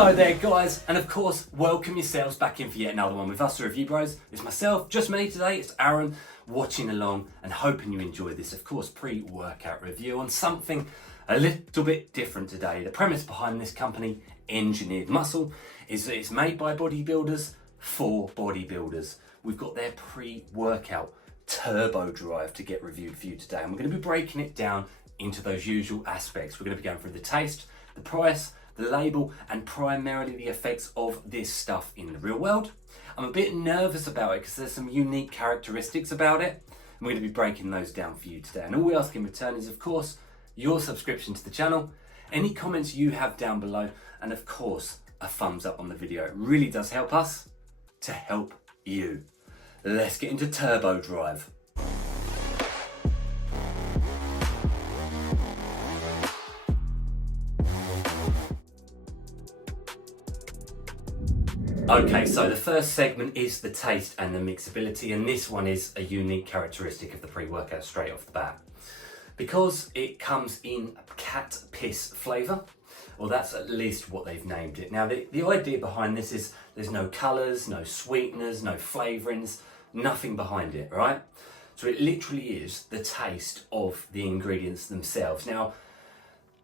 Hello there guys, and of course welcome yourselves back in for yet another one with us, the Review Bros. It's myself, just me today, it's Aaron, watching along and hoping you enjoy this, of course, pre-workout review on something a little bit different today. The premise behind this company, Engineered Muscle, is that it's made by bodybuilders for bodybuilders. We've got their pre-workout TURBODRIVE to get reviewed for you today, and we're going to be breaking it down into those usual aspects. We're going to be going through the taste, the price, the label, and primarily the effects of this stuff in the real world. I'm a bit nervous about it because there's some unique characteristics about it, and we're going to be breaking those down for you today. And all we ask in return is, of course, your subscription to the channel, any comments you have down below, and of course, a thumbs up on the video. It really does help us to help you. Let's get into TURBODRIVE. Okay, so the first segment is the taste and the mixability, and this one is a unique characteristic of the pre-workout straight off the bat. Because it comes in cat piss flavour, well, that's at least what they've named it. Now, the idea behind this is there's no colours, no sweeteners, no flavourings, nothing behind it, right? So it literally is the taste of the ingredients themselves. Now,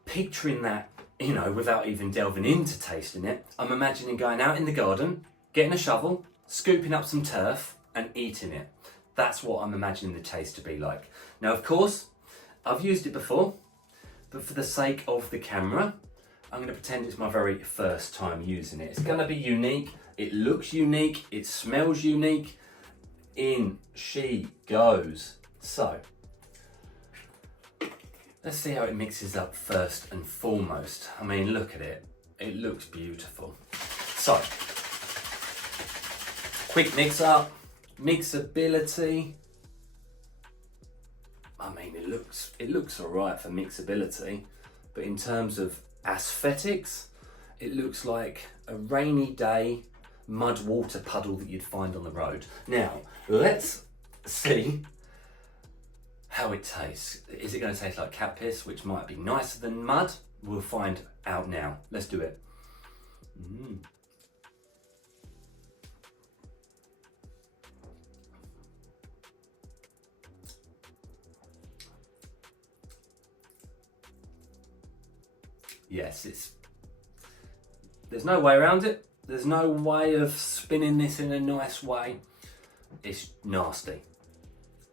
picturing that, you know, without even delving into tasting it, I'm imagining going out in the garden, getting a shovel, scooping up some turf and eating it. That's what I'm imagining the taste to be like. Now, of course, I've used it before, but for the sake of the camera, I'm going to pretend it's my very first time using it. It's going to be unique, it looks unique, it smells unique. In she goes. So, let's see how it mixes up first and foremost. I mean, look at it. It looks beautiful. So, quick mix up, mixability. I mean, it looks all right for mixability, but in terms of aesthetics, it looks like a rainy day mud water puddle that you'd find on the road. Now, let's see how it tastes. Is it going to taste like cat piss, which might be nicer than mud? We'll find out now. Let's do it. Yes, there's no way around it. There's no way of spinning this in a nice way. It's nasty.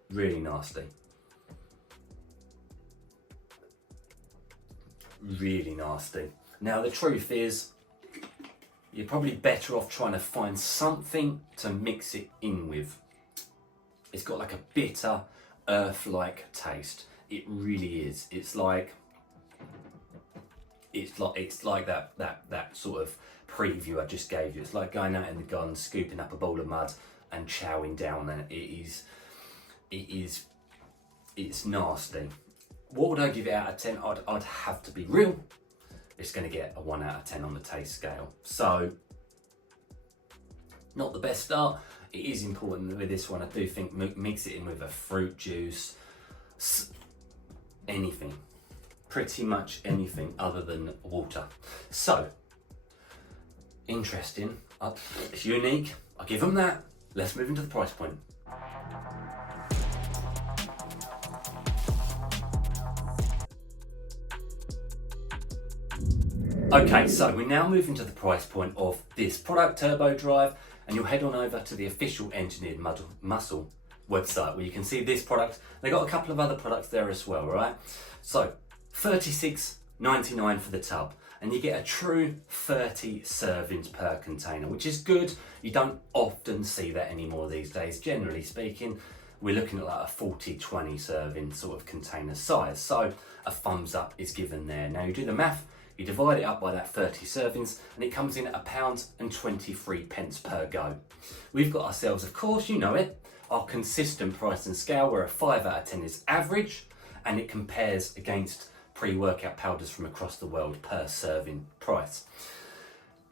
Really nasty. Really nasty. Now, the truth is, you're probably better off trying to find something to mix it in with. It's got like a bitter, earth-like taste. It really is. It's like that sort of preview I just gave you. It's like going out in the garden, scooping up a bowl of mud and chowing down on it. It's nasty. What would I give it out of 10? I'd have to be real. It's going to get a 1 out of 10 on the taste scale. So, not the best start. It is important with this one. I do think mix it in with a fruit juice, anything. Pretty much anything other than water. So, interesting. It's unique. I'll give them that. Let's move into the price point. Okay, so we now move into the price point of this product, TURBODRIVE, and you'll head on over to the official Engineered Muscle website where you can see this product. They've got a couple of other products there as well, right? So, $36.99 for the tub, and you get a true 30 servings per container, which is good. You don't often see that anymore these days. Generally speaking, we're looking at like a 40-20 serving sort of container size, so a thumbs up is given there. Now, you do the math, you divide it up by that 30 servings, and it comes in at £1.23 per go. We've got ourselves, of course, you know it, our consistent price and scale, where a 5 out of 10 is average, and it compares against pre-workout powders from across the world per serving price.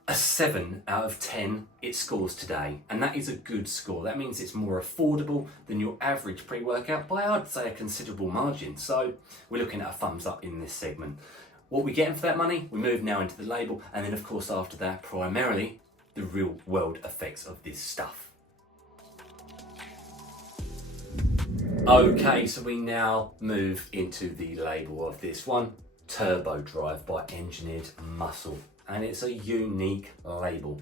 A 7 out of 10 it scores today, and that is a good score. That means it's more affordable than your average pre-workout by, I'd say, a considerable margin. So we're looking at a thumbs up in this segment. What we getting for that money? We move now into the label, and then of course after that, primarily the real world effects of this stuff. Okay, so we now move into the label of this one, TURBODRIVE by Engineered Muscle, and it's a unique label.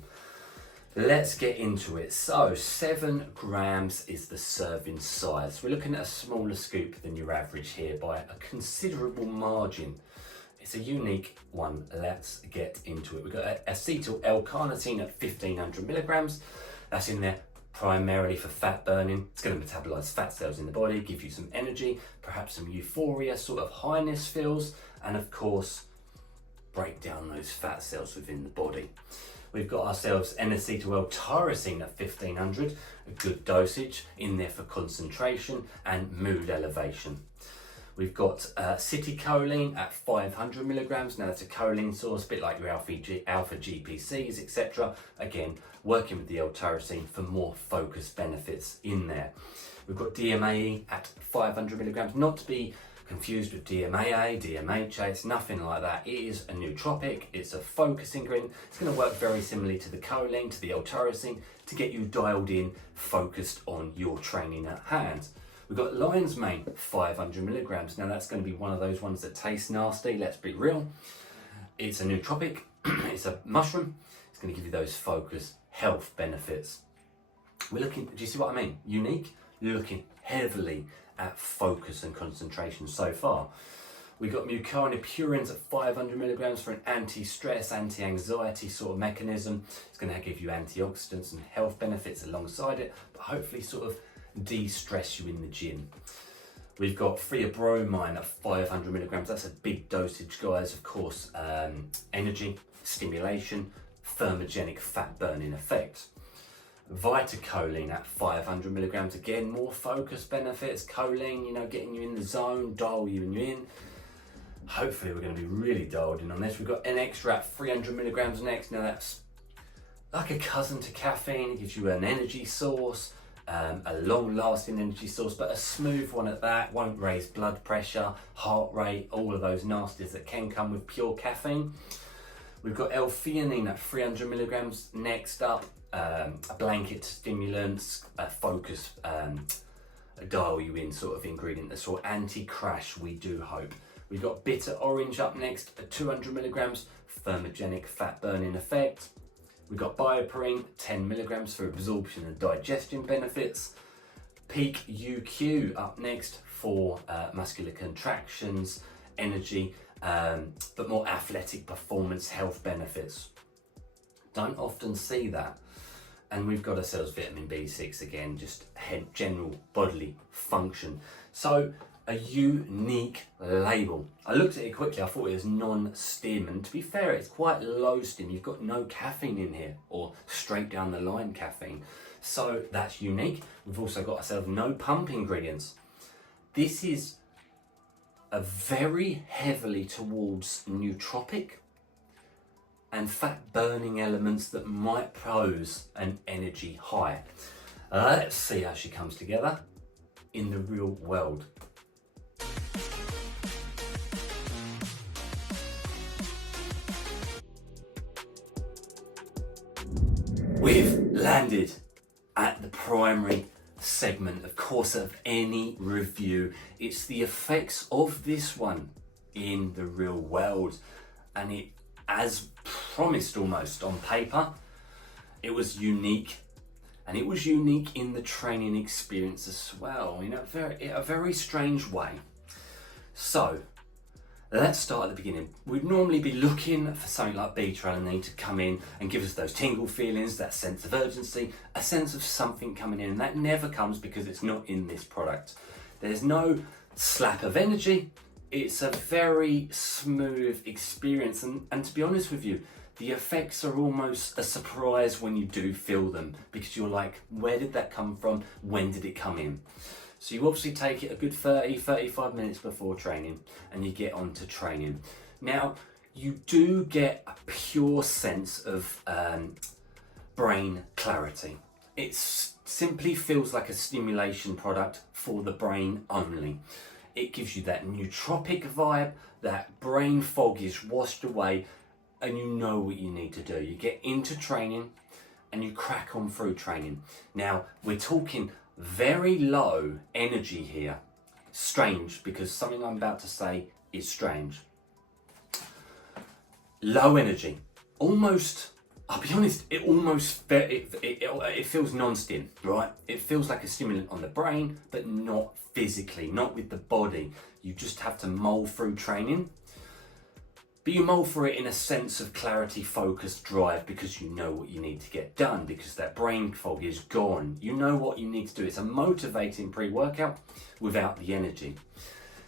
Let's get into it. So 7 grams is the serving size. We're looking at a smaller scoop than your average here by a considerable margin. It's a unique one. Let's get into it. We've got acetyl L-carnitine at 1500 milligrams. That's in there primarily for fat burning. It's going to metabolize fat cells in the body, give you some energy, perhaps some euphoria, sort of highness feels, and of course break down those fat cells within the body. We've got ourselves N-acetyl L-tyrosine at 1500, a good dosage in there for concentration and mood elevation. We've got citicoline at 500 milligrams. Now that's a choline source, a bit like your alpha GPCs, etc. Again, working with the L-tyrosine for more focused benefits in there. We've got DMAE at 500 milligrams, not to be confused with DMAA, DMHA, it's nothing like that. It is a nootropic, it's a focus ingredient. It's going to work very similarly to the choline, to the L-tyrosine, to get you dialed in, focused on your training at hand. We've got lion's mane, 500 milligrams. Now that's going to be one of those ones that taste nasty, let's be real. It's a nootropic, it's a mushroom. It's going to give you those focus health benefits. We're looking, do you see what I mean? Unique, looking heavily at focus and concentration so far. We've got mucoinipurines at 500 milligrams for an anti-stress, anti-anxiety sort of mechanism. It's going to give you antioxidants and health benefits alongside it, but hopefully sort of de-stress you in the gym. We've got theobromine at 500 milligrams. That's a big dosage, guys. Of course, energy, stimulation, thermogenic fat burning effect. Vitacholine at 500 milligrams. Again, more focus benefits. Choline, you know, getting you in the zone, dial you in. Hopefully we're going to be really dialed in on this. We've got an extra at 300 milligrams next. Now that's like a cousin to caffeine. It gives you an energy source. A long-lasting energy source, but a smooth one at that. Won't raise blood pressure, heart rate, all of those nasties that can come with pure caffeine. We've got L-theanine at 300 milligrams. Next up, a blanket stimulant, a focus, a dial you in sort of ingredient, that's sort of anti-crash, we do hope. We've got bitter orange up next at 200 milligrams, thermogenic fat burning effect. We've got bioperine, 10 milligrams for absorption and digestion benefits. Peak UQ up next for muscular contractions, energy, but more athletic performance health benefits. Don't often see that. And we've got ourselves vitamin B6 again, just general bodily function. So a unique label. I looked at it quickly, I thought it was non-stim, and to be fair, it's quite low stim. You've got no caffeine in here, or straight down the line caffeine. So that's unique. We've also got ourselves no pump ingredients. This is a very heavily towards nootropic and fat burning elements that might pose an energy high. Let's see how she comes together in the real world. We've landed at the primary segment, of course, of any review. It's the effects of this one in the real world, and it, as promised almost on paper, it was unique, and it was unique in the training experience as well, in a very strange way. So let's start at the beginning. We'd normally be looking for something like beta-alanine to come in and give us those tingle feelings, that sense of urgency, a sense of something coming in, and that never comes because it's not in this product. There's no slap of energy. It's a very smooth experience, and to be honest with you, the effects are almost a surprise when you do feel them, because you're like, where did that come from? When did it come in? So you obviously take it a good 30-35 minutes before training, and you get on to training. Now, you do get a pure sense of brain clarity. It simply feels like a stimulation product for the brain only. It gives you that nootropic vibe, that brain fog is washed away, and you know what you need to do. You get into training and you crack on through training. Now, we're talking very low energy here. Strange, because something I'm about to say is strange. Low energy. Almost, I'll be honest, it feels non-stim, right? It feels like a stimulant on the brain, but not physically, not with the body. You just have to mull through training. But you mull through it in a sense of clarity, focus, drive, because you know what you need to get done, because that brain fog is gone. You know what you need to do. It's a motivating pre-workout without the energy.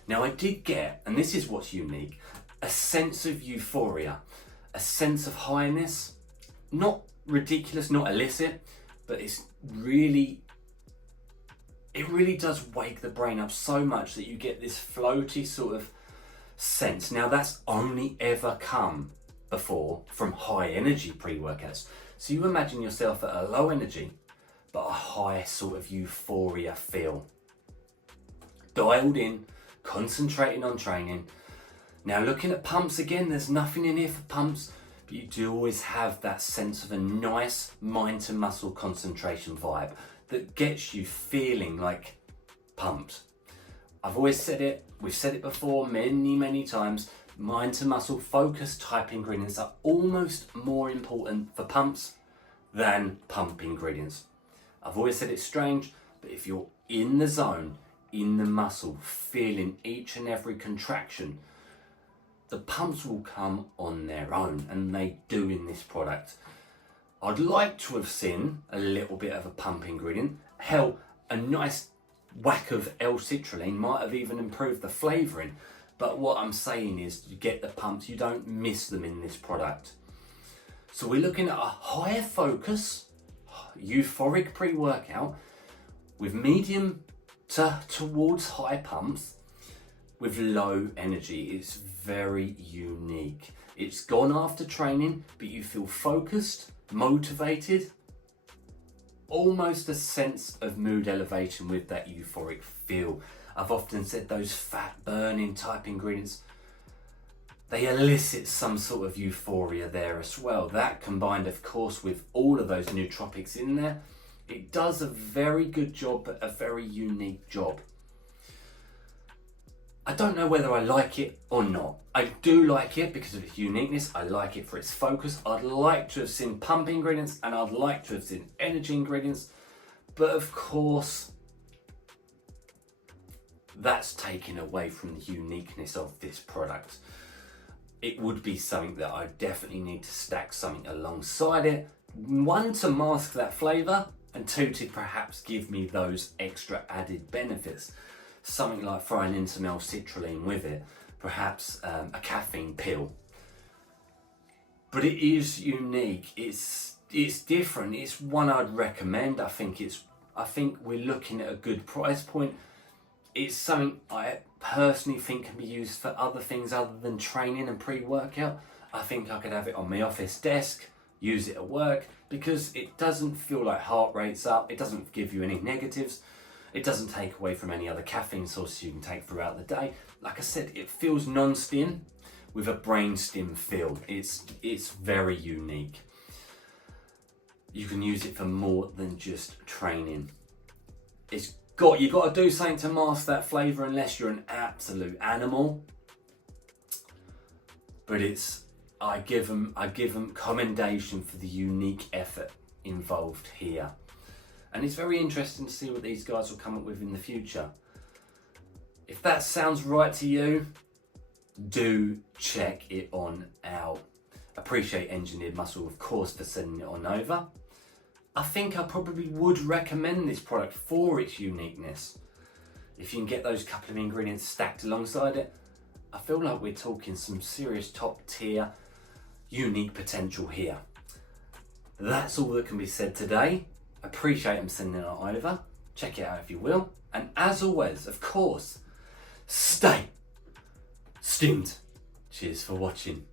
Now I did get, and this is what's unique, a sense of euphoria, a sense of highness, not ridiculous, not illicit, but it really does wake the brain up so much that you get this floaty sort of sense. Now that's only ever come before from high energy pre-workouts. So you imagine yourself at a low energy, but a high sort of euphoria feel. Dialed in, concentrating on training. Now looking at pumps again, there's nothing in here for pumps, but you do always have that sense of a nice mind to muscle concentration vibe that gets you feeling like pumped. I've always said it, we've said it before many times, mind to muscle focus type ingredients are almost more important for pumps than pump ingredients. I've always said it's strange, but if you're in the zone, in the muscle, feeling each and every contraction, the pumps will come on their own, and they do in this product. I'd like to have seen a little bit of a pump ingredient. Hell, a nice whack of L-citrulline might have even improved the flavouring. But what I'm saying is, you get the pumps, you don't miss them in this product. So we're looking at a higher focus, euphoric pre-workout with medium towards high pumps with low energy. It's very unique. It's gone after training, but you feel focused, motivated, almost a sense of mood elevation with that euphoric feel. I've often said those fat burning type ingredients, they elicit some sort of euphoria there as well. That combined, of course, with all of those nootropics in there, it does a very good job, but a very unique job. I don't know whether I like it or not. I do like it because of its uniqueness. I like it for its focus. I'd like to have seen pump ingredients and I'd like to have seen energy ingredients. But of course, that's taken away from the uniqueness of this product. It would be something that I definitely need to stack something alongside it. One, to mask that flavour, and two, to perhaps give me those extra added benefits. Something like throwing in some L-citrulline with it, perhaps a caffeine pill. But it is unique. It's different. It's one I'd recommend. I think we're looking at a good price point. It's something I personally think can be used for other things other than training and pre-workout. I think I could have it on my office desk, use it at work, because it doesn't feel like heart rate's up. It doesn't give you any negatives. It doesn't take away from any other caffeine sources you can take throughout the day. Like I said, it feels non-stim with a brain stim feel. It's very unique. You can use it for more than just training. You've got to do something to mask that flavour unless you're an absolute animal. But I give them commendation for the unique effort involved here. And it's very interesting to see what these guys will come up with in the future. If that sounds right to you, do check it on out. Appreciate Engineered Muscle, of course, for sending it on over. I think I probably would recommend this product for its uniqueness. If you can get those couple of ingredients stacked alongside it, I feel like we're talking some serious top tier, unique potential here. That's all that can be said today. Appreciate them sending it over. Check it out if you will. And as always, of course, stay stimmed. Cheers for watching.